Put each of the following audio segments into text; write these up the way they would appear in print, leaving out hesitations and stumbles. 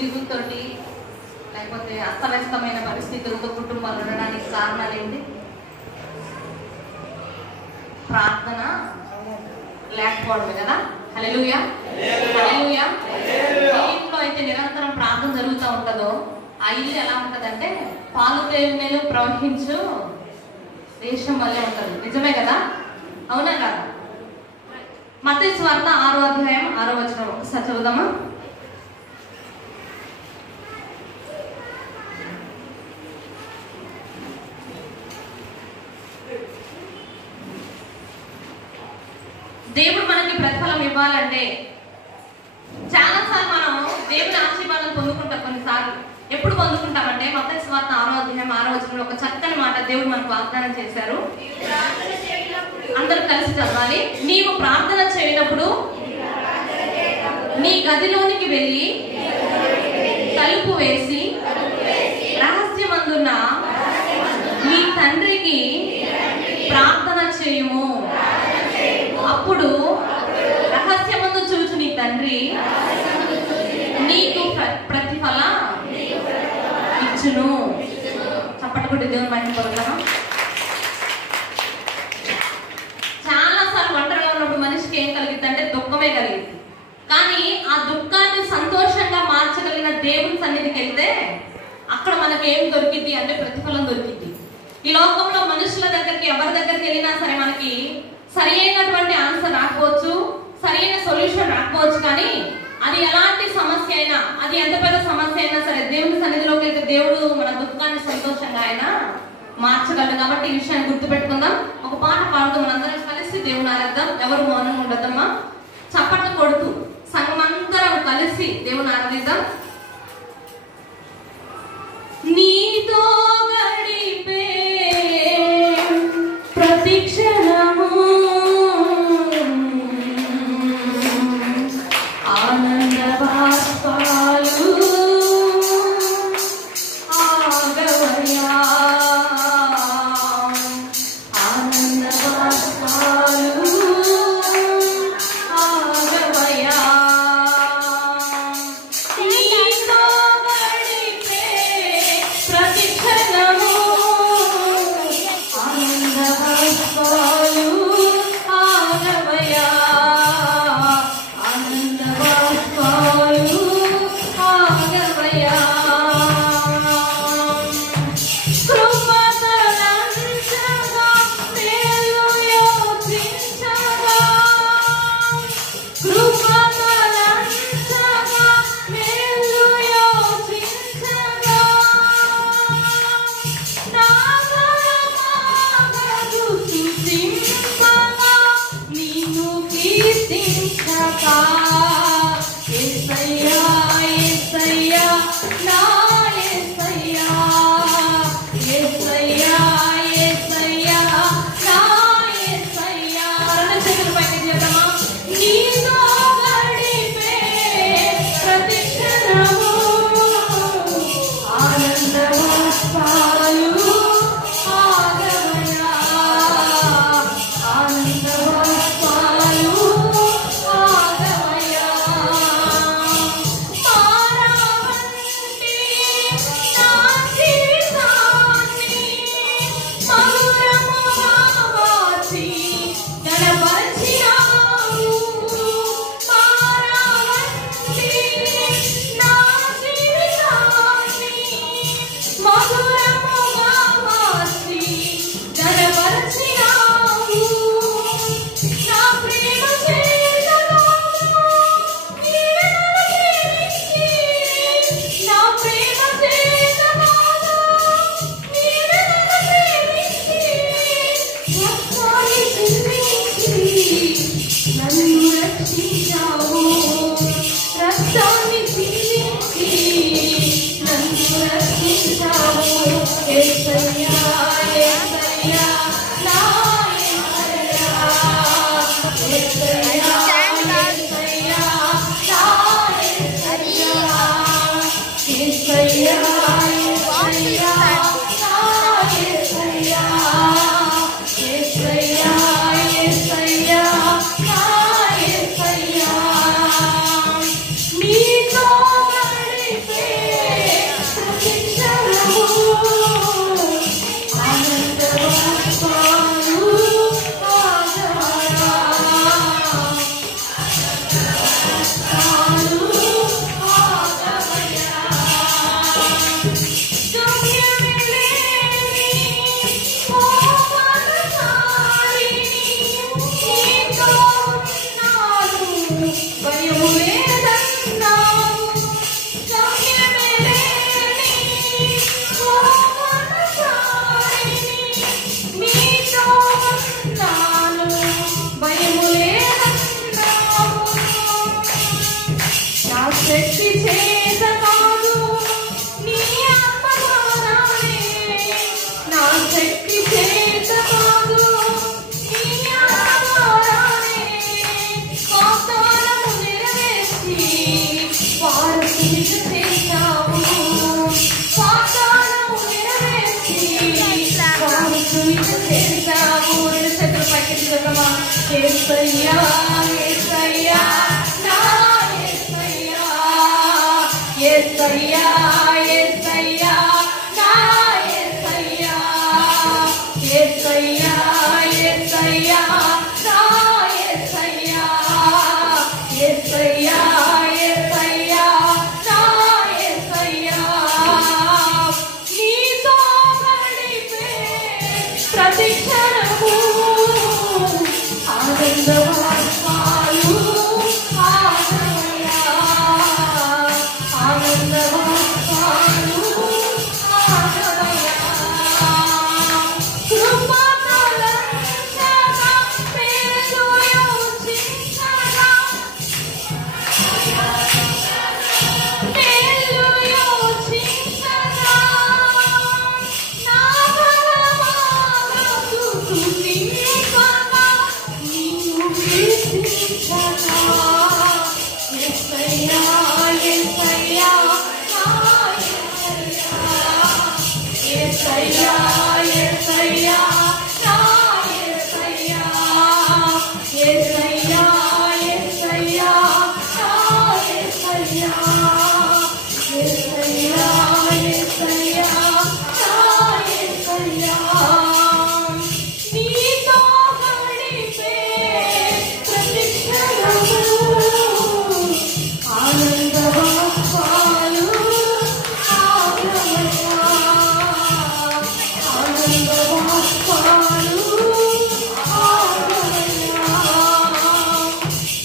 దిగుతోటి లేకపోతే అస్తవ్యస్తమైన పరిస్థితులతో కుటుంబాలు ఉండడానికి కారణాలు ఏంటి? ప్రార్థన లేకపోవడమే కదా. హల్లెలూయా హల్లెలూయా. ఏ ఇంట్లో అయితే నిరంతరం ప్రార్థన జరుగుతూ ఉంటుందో ఆ ఇల్లు ఎలా ఉంటుందంటే పాలు తేనెలు ప్రవహించు దేశం వల్లే ఉంటుంది. నిజమే కదా, అవునా కదా? మత్తయి సువార్త 6వ అధ్యాయం 6వ వచనం ఒకసారి చదువుదామా? దేవుడు మనకి ప్రతిఫలం ఇవ్వాలంటే చాలాసార్లు మనం దేవుని ఆశీర్వాదం పొందుకుంటాం. కొన్నిసార్లు ఎప్పుడు పొందుకుంటామంటే మత్తయి సువార్త 6వ అధ్యాయం 6వ వచనంలో ఒక చక్కని మాట దేవుడు మనకు వాగ్దానం చేశారు. అందరూ కలిసి చదవాలి. నీవు ప్రార్థన చేయనప్పుడు నీ గదిలోనికి వెళ్ళి తలుపు వేసి రహస్యమందున్న నీ తండ్రికి ప్రార్థన చేయుము. అప్పుడు రహస్యమందు చూచు నీ తండ్రి నీకు ప్రతిఫలం ఇచ్చును. చప్పటి కొట్టి దేవుని మహిమ పలుకుదామా? చాలా సార్లు ఒంటరిగా ఉన్నప్పుడు మనిషికి ఏం కలిగిద్ది అంటే దుఃఖమే కలిగిద్ది. కానీ ఆ దుఃఖాన్ని సంతోషంగా మార్చగలిగిన దేవుని సన్నిధికి వెళ్తే అక్కడ మనకి ఏం దొరికిద్ది అంటే ప్రతిఫలం దొరికిద్ది. ఈ లోకంలో మనుషుల దగ్గరికి ఎవరి దగ్గరికి వెళ్ళినా సరే మనకి సరి అయినటువంటి ఆన్సర్ రాకపోవచ్చు, సరైన సొల్యూషన్ రాకపోవచ్చు. కానీ అది ఎలాంటి సమస్య అయినా, అది ఎంత పెద్ద సమస్య అయినా సరే దేవుని సన్నిధిలోకి వెళ్తే దేవుడు మన దుఃఖాన్ని సంతోషంగా ఆయన మార్చగలడు. కాబట్టి ఈ విషయాన్ని గుర్తుపెట్టుకుందాం. ఒక పాట పాడుతూ మనందరం కలిసి దేవుని ఆరాధిద్దాం. ఎవరు మౌనంగా ఉండద్దమ్మా, చప్పట్లు కొడుతూ సంఘమందరం కలిసి దేవుని ఆరాధిద్దాం. నీతో గడిపే ప్రతిక్షణము ఆనంద బాష్పాలు ఆగవయ్యా, ఆనంద బాష్పాలు ఆగవయ్యా. నీతో గడిపే ప్రతిక్షణము ఆనంద బాష్పాలు ఆగవయ్యా, ఆనంద బాష్పాలు ఆగవయ్యా. కృపతలంచగా మేలు యోచించగా, కృపతలంచగా మేలు యోచించగా, నాగరమాగదు స్తుతింపగా నిన్ను కీర్తించగా. యేసయ్యా యేసయ్యా నా యేసయ్యా, యేసయ్యా యేసయ్యా నా యేసయ్యా. రెండు చేతులు పైకి చేద్దామా? నీతో గడిపే ప్రతిక్షణము ఆనంద బాష్పాలు ఆగవయ్యా, ఆనంద బాష్పాలు ఆగవయ్యా. మారవంటి శక్తి చేత కాదు నీ ఆత్మ ద్వారానే, నా శక్తి చేత కాదు నీ ఆత్మ ద్వారానే వాగ్దానము నెరవేర్చి వారసుని చేశావు, వాగ్దానము నెరవేర్చి వారసుని చేశావు. రెండు చేతులు పైకి చూద్దామా? యేసయ్యా యేసయ్యా నా యేసయ్యా, యేసయ్యా యేసయ్యా నా యేసయ్యా, యేసయ్యా యేసయ్యా నా యేసయ్యా, యేసయ్యా యేసయ్యా నా యేసయ్యా. నీతో గడిపే ప్రతి క్షణము ఆనందవాత్మాలు ఆనందమయ్యా, ఆనందవాత్మాలు ఆనందమయ్యా. కృపతలంచగా పేరు యోచించగా, పేరు యోచించగా నా బలమాగదు తుదింపగా నీవు కీర్తించగా. యేసయ్యా యేసయ్యా నా యేసయ్యా, యేసయ్యా యేసయ్యా నా యేసయ్యా, యేసయ్యా యేసయ్యా నా యేసయ్యా, యేసయ్యా యేసయ్యా నా యేసయ్యా. నీతో గడిపే ప్రతి క్షణము ఆనందవాత్మాలు ఆనందమయ్యా, ఆనందవాత్మాలు ఆనందమయ్యా.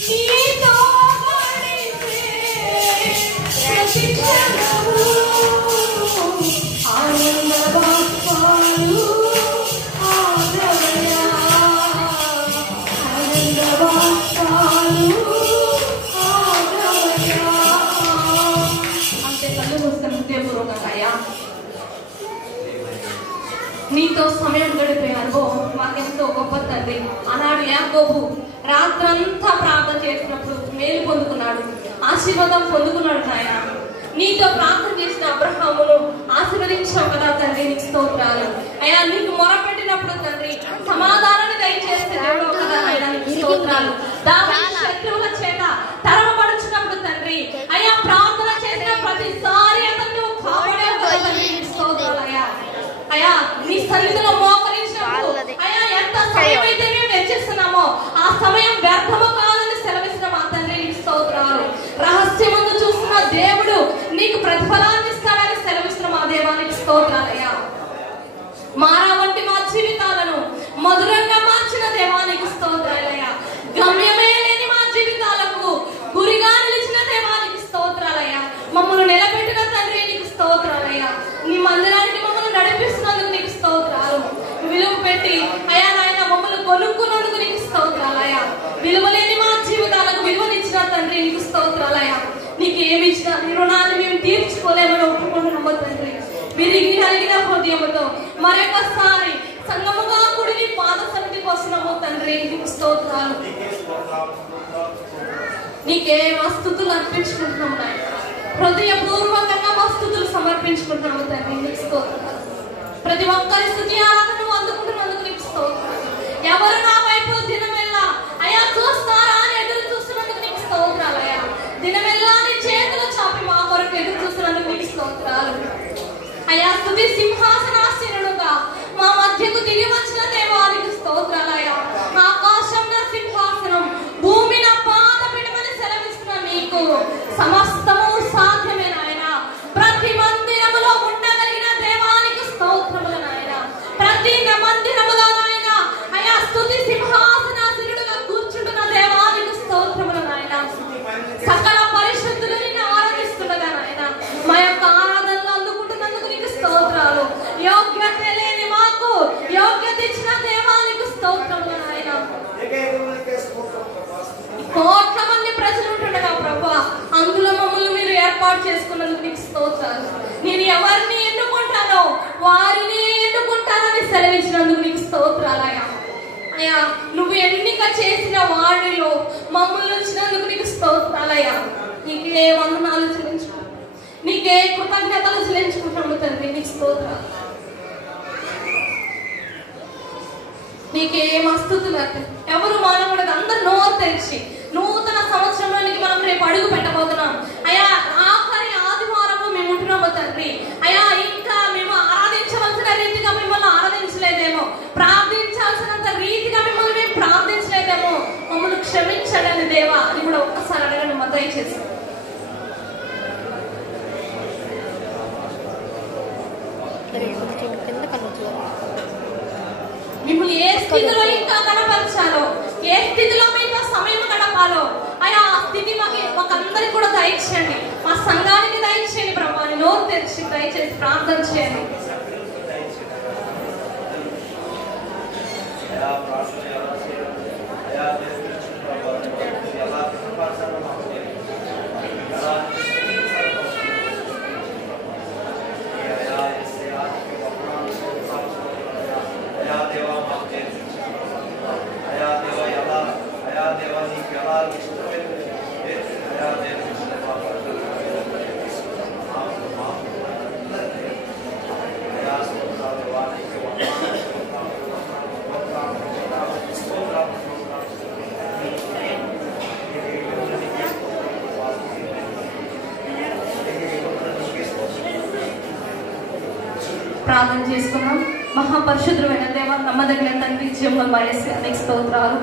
నీతో గడిపే ప్రతి క్షణము ఆనందవాత్మాలు ఆనందమయ్యా, ఆనందవాత్మాలు ఆనందమయ్యా. అంతే కళ్ళు మూసుకొని హృదయపూర్వకంగా అయ్యా నీతో సమయం గడిపే అనుభవం మాకెంతో గొప్ప తండ్రి. ఆనాడు యాకోబు రాత్రంతా ప్రార్థన చేసినప్పుడు మేలు పొందుకున్నాడు, ఆశీర్వాదం పొందుకున్నాడు నాయన. నీతో ప్రార్థన చేసిన అబ్రహామును ఆశీర్వదించావు కదా తండ్రి, నీకు స్తోత్రాలు అయ్యా. నీకు మొరపెట్టినప్పుడు తండ్రి సమాధానాన్ని దయచేస్తే దేవుడు కదా నాయన, నీకు స్తోత్రాలు. దావీదు శత్రువుల చేత తరమబడుచున్నప్పుడు తండ్రి అయ్యా ప్రార్థన చేసిన ప్రతిసారి అతను కాపాడావు కదా తండ్రి, నీకు స్తోత్రాలు అయ్యా. అయ్యా నీ సన్నిధిలో మోకరించినప్పుడు అయ్యా ఎంత సమయం అయితే మేము వెచ్చిస్తున్నామో ఆ సమయం వ్యర్థము కాదని సెలవిస్తున్న మా తండ్రి, నీకు స్తోత్రాలు. రహస్యమందు చూస్తున్న దేవుడు నీకు ప్రతిఫలాన్ని ఇస్తాడని సెలవిస్తున్న మా దేవానికి స్తోత్రాలయ్యా. మారా వంటి మా జీవితాలను మధురంగా మార్చిన దేవానికి స్తోత్రాలయ్యా. గమ్యమే లేని మా జీవితాలకు గురిగా నిలిచిన దేవానికి స్తోత్రాలయ్యా. మమ్మల్ని నిలబెట్టిన తండ్రి నీకు స్తోత్రాలయ్యా. నీ మందిరానికి మమ్మల్ని నడిపిస్తున్నందుకు నీకు స్తోత్రాలు. విలువ పెట్టి అయ్యా నాయన మమ్మల్ని కొనుక్కున్నందుకు నీకు స్తోత్రాలయ్యా. విలువలేని మా జీవితాలకు విలువనిచ్చిన తండ్రి నీకు స్తోత్రాలయ్యా. నీకు ఏమి ఇచ్చినా నీ రుణాన్ని మేము తీర్చుకోలేమని ఒప్పుకుంటున్నాము తండ్రి. విరిగి కలిగిన హృదయముతో మరొకసారి సంగముగా కూడి నీ పాద సన్నిధికి వస్తున్నాము తండ్రి, నీకు స్తోత్రాలు. నీకే మా స్తుతులు అర్పించుకుంటున్నాము నాయన. హృదయపూర్వకంగా మా స్తుతులు సమర్పించుకుంటున్నాము తండ్రి, నీకు స్తోత్రాలు. ప్రతి ఒక్కరి స్తుతి ఆరాధనను అందుకుంటున్నందుకు నీకు స్తోత్రాలు. ఎవరు నా వైపు దినమెల్లా అయ్యా చూస్తారా అని ఎదురు చూస్తున్నందుకు నీకు స్తోత్రాలు అయ్యా. దినమెల్లా నీ చేతులు చాపి మా కొరకు ఎదురు చూస్తున్నందుకు నీకు స్తోత్రాలు అయ్యా. స్తుతి సింహాసనాసీనుడుగా మా మధ్యకు దిగి వచ్చిన దేవానికి స్తోత్రాలయ్యా. ఆకాశం నా సింహాసనం, భూమి నా పాదపీఠమని సెలవిస్తున్న నీకు సమస్తము సాధ్యమే నాయన. ప్రతి మందిరములో ఉండగలిగిన దేవానికి స్తోత్రములు నాయన. ప్రతి మందిరములో నాయన అయ్యా స్తుతి సింహాసనాసీనుడుగా కూర్చుంటున్న దేవానికి స్తోత్రములు నాయన. సకల పరిశుద్ధులు నిన్ను ఆరాధిస్తుండగా నాయన మా యొక్క ఆరాధనలు అందుకుంటున్నందుకు నీకు స్తోత్రాలు. యోగ్యత లేని మాకు యోగ్యత ఇచ్చిన దేవానికి స్తోత్రములు నాయన. కోట్ల మంది ప్రజలు ఉంటుండగా ప్రభా అందులో మమ్మల్ని ఏర్పాటు చేసుకున్నందుకు నీకు స్తోత్రాలు. నేను ఎవరిని ఎన్నుకుంటానో వారిని ఎన్నుకుంటానని సెలవిచ్చినందుకు నీకు స్తోత్రాలయ్యా. అయ్యా, నువ్వు ఎన్నిక చేసిన వారిలో మమ్మల్ని ఉంచినందుకు నీకు స్తోత్రాలయ్యా. నీకే వందనాలు చెల్లించుకుంటాం, నీకే కృతజ్ఞతలు చెల్లించుకుంటాము తండ్రి. నీకు స్తోత్రాలు, నీకేం అస్తుతులు. ఎవరు మానకూడదు. అందరు నోరు తెరిచి నూతన సంవత్సరంలోనికి మనం రేపు అడుగు పెట్టబోతున్నాం అయ్యా. ఆఖరి ఆదివారంలో మేము ఉంటున్నాము తండ్రి. అయ్యా, ఇంకా మేము ఆరాధించవలసిన రీతిగా మిమ్మల్ని ఆరాధించలేదేమో, ప్రార్థించాల్సినంత రీతిగా మిమ్మల్ని మేము ప్రార్థించలేదేమో, మమ్మల్ని క్షమించండి అని దేవా అని కూడా ఒక్కసారి అడగండి మా దయచేసి. మిమ్మల్ని ఏ స్థితిలో ఇంకా కనపరచాలో, ఏ స్థితిలో మీతో సమయం గడపాలో అయ్యా, ఆ స్థితి మాకందరికి కూడా దయచేయండి. మా సంఘానికి దయచేయండి ప్రభా. నోరు తెరిచి దయచేసి ప్రార్థన చేయండి. ప్రార్థన చేసుకున్నాం. మహాపరిశుద్ధమైన దేవ, నమ్మదగిన తండ్రి, జీవముల వయస్సు అనేక స్తోత్రాలు.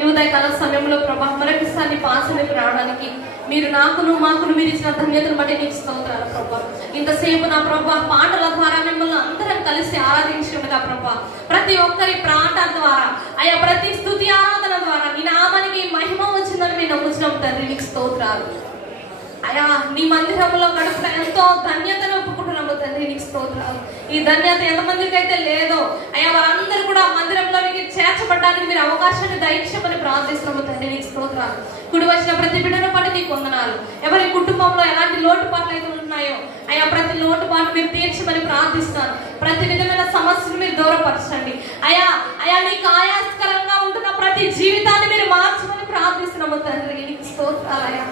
ఈ ఉదయకాల సమయంలో ప్రభా మరొకసారి పాసనకు రావడానికి మీరు మాకును మీరు ఇచ్చిన ధన్యతను బట్టి నీకు స్తోత్రాలు ప్రభా. ఇంతసేపు నా ప్రభా పాటల ద్వారా మిమ్మల్ని అందరం కలిసి ఆరాధించుకుంటా ప్రభా. ప్రతి ఒక్కరి ప్రార్థన ద్వారా అయ్యా, ప్రతి స్తుతి ఆరాధన ద్వారా నీ నామానికి మహిమ వచ్చిందని మేము నమ్ముతున్నాం తండ్రి. నీకు స్తోత్రాలు అయ్యా. నీ మందిరంలో గడుపున ఎంతో ధన్యతను ఒప్పుకుంటున్నాము తండ్రి. నీకు స్తోత్రాలు. ఈ ధన్యత ఎంతమందికి అయితే లేదో అయ్యా, వారందరూ కూడా మందిరంలోనికి చేర్చబడడానికి మీరు అవకాశాన్ని దయచేయమని ప్రార్థిస్తున్నాము తండ్రి. నీకు స్తోత్రాలు. కుడి వచ్చిన ప్రతి బిడ్డను బట్టి నీకు వందనాలు. ఎవరి కుటుంబంలో ఎలాంటి లోటుపాట్లు అయితే ఉంటున్నాయో అయ్యా, ప్రతి లోటుపాటు మీరు తీర్చమని ప్రార్థిస్తాను. ప్రతి విధమైన సమస్యను మీరు దూరపరచండి అయ్యా. అయ్యా, నీకు ఆయాస్కరంగా ఉంటున్న ప్రతి జీవితాన్ని మీరు మార్చమని ప్రార్థిస్తున్నాము తండ్రి. నీకు స్తోత్రాలు అయ్యా.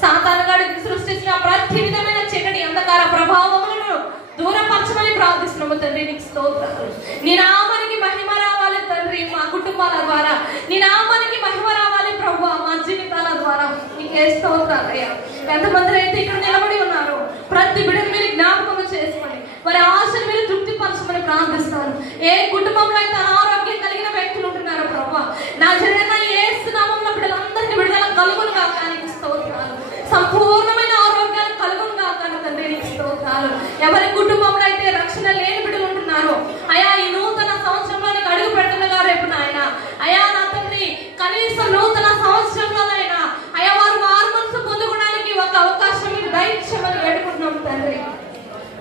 సాతానుగాడికి సృష్టించిన ప్రతి విధమైన చీకటి అంధకార ప్రభావములను దూరపరచమని ప్రార్థిస్తున్నాము తండ్రి. నీకు స్తోత్రాలు. నీ నామానికి మహిమ రావాలి తండ్రి, మా కుటుంబాల ద్వారా నీ నామానికి మహిమ రావాలి ప్రభువా, మా జీవితాల ద్వారా. నీకే స్తోత్రాలు అయ్యా. ఎంతమంది అయితే ఇక్కడ నిలబడి ఉన్నారు ప్రతి బిడ్డను మీరు జ్ఞాపకం చేసుకొని వారి ఆశను మీరు తృప్తిపరచమని ప్రార్థిస్తాను. ఏ కుటుంబంలో అయితే అనారోగ్యం కలిగిన వ్యక్తులు ఉంటున్నారో ప్రభా, నా జరిగిన యేసు నామములో బిడ్డలందరికీ విడుదల కలుగును గాక. నీకు స్తోత్రాలు. సంపూర్ణమైన ఆరోగ్యాలు కలుగును గాక తండ్రి. నీకు స్తోత్రాలు. ఎవరి కుటుంబంలో అయితే రక్షణ లేని బిడ్డలు ఉంటున్నారో అయా, ఈ నూతన సంవత్సరంలోనికి అడుగు పెడుతుండగా రేపు నాయన అయా నా తండ్రి, కనీసం నూతన సంవత్సరంలోనైనా అయా వారు మారు మనసు పొందుకోవడానికి ఒక అవకాశం మీరు దయచేయమని వేడుకుంటున్నాం తండ్రి.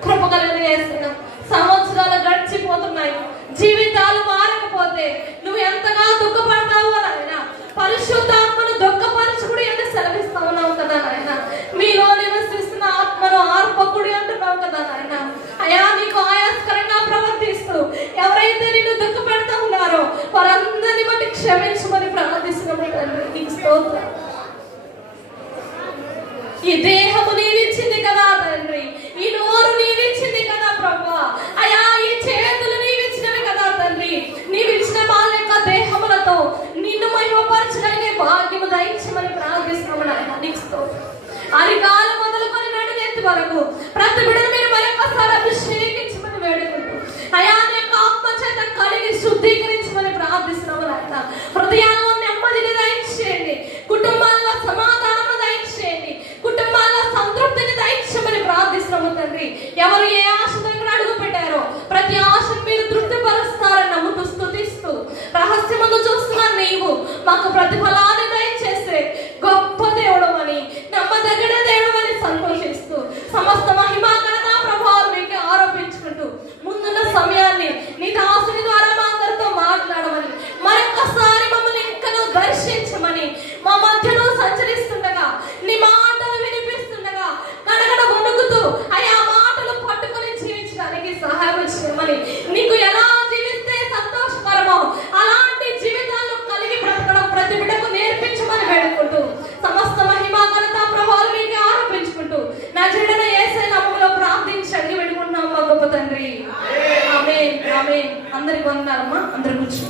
కృపగలను వేసిన సంవత్సరాలు గడిచిపోతున్నాయి, జీవితాలు మారకపోతే నువ్వు ఎంతగా దుఃఖపడతావు నాయన. పరిశుద్ధాత్మను దుఃఖపరచుకుడు என்று సెలవిస్తా ఉన్నావు కదా నాయన. మీలో నివసిస్తున్న ఆత్మను ఆర్పకుడి అంటున్నావు కదా నాయన. అయా, నీకు ఆయాస్కరంగా ప్రవర్తిస్తూ ఎవరైతే నిన్ను దుఃఖ పెడతా ఉన్నారో వారందరినీ బట్టి క్షమించమని ప్రార్థిస్తున్నాము తండ్రి. నీకు స్తోత్రం. ఈ దేహము నీవిచ్చింది కదా తండ్రి, ఈ నోరు నీవిచ్చింది కదా ప్రభువా, అయా ఈ చేతులు నీవిచ్చినవి కదా తండ్రి. నీవిచ్చిన వాళ్ళ యొక్క దేహములతో నిన్ను మహిమపరచగలిగే భాగ్యము దయచేయమని ప్రార్థిస్తున్నాము నాయన. నీకు స్తోత్రం. అరికాలు మొదలుకొని నడునెత్తి వరకు ప్రతి బిడ్డను మీరు మరొకసారి అభిషేకించమని వేడుకుంటూ అయా నీ యొక్క ఆత్మ చేత కడిగి శుద్ధీకరించమని ప్రార్థిస్తున్నాము నాయన. హృదయాల్లో నెమ్మదిని దయచేయండి, కుటుంబాల్లో సమాధానము దయచేయండి, కుటుంబాల్లో సంతృప్తిని దయచేయమని ప్రార్థిస్తున్నాము తండ్రి. ఎవరు ఏ ఆశతో ఇక్కడ అడుగు పెట్టారో ప్రతి ఆశను మీరు తృప్తిపరుస్తారని నమ్ముతూ స్తుతిస్తూ రహస్యమును చూస్తున్న నీవు మాకు ప్రతిఫలాన్ని దయచేసే గొప్ప దేవుడు అని, నమ్మదగిన దేవుడు అని సంతోషిస్తూ సమస్త మహిమ ఘనత ప్రభావం మీకు ఆరోపించుకుంటూ ముందున్న సమయాన్ని నీ దాసుని ద్వారా మా అందరితో మాట్లాడమని, మరొకసారి మమ్మల్ని ఇంకనూ దర్శించమని, మా మధ్యలో సంచరిస్తుండగా నీ మాటలు వినిపిస్తుండగా గడగడ అందరికి వందనాలమ్మా. అందరు కూర్చో.